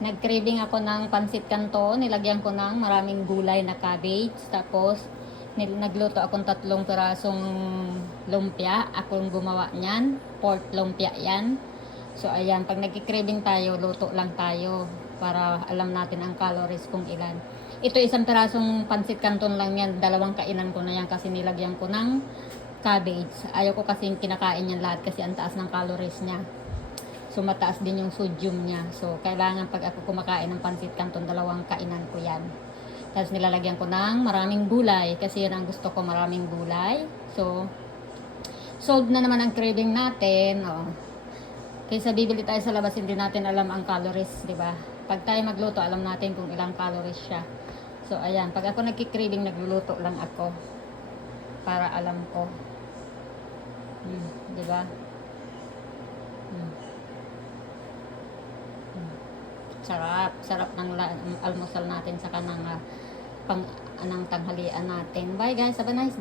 Nag-craving ako ng pansit canton. Nilagyan ko ng maraming gulay na cabbage. Tapos, nagluto akong 3 pirasong lumpia. Akong gumawa niyan. Pork lumpia yan. So, ayan. Pag nag-craving tayo, luto lang tayo. Para alam natin ang calories kung ilan. Ito 1 pirasong pansit canton lang yan. 2 kainan ko na yan kasi nilagyan ko ng cabbage. Ayaw ko kasing kinakain yan lahat kasi ang taas ng calories niya. So, mataas din yung sodium niya. So, kailangan pag ako kumakain ng pansit canton, 2 kainan ko yan. Tapos, nilalagyan ko ng maraming gulay. Kasi yan ang gusto ko, maraming gulay. So, solved na naman ang craving natin. Oh. Kaysa bibili tayo sa labas, hindi natin alam ang calories, di ba? Pag tayo magluto, alam natin kung ilang calories siya. So, ayan. Pag ako nagki-craving, nagluluto lang ako. Para alam ko. Di ba? Sarap ng almusal natin sa kanang pang anang tanghalian natin. Bye guys, have a nice day.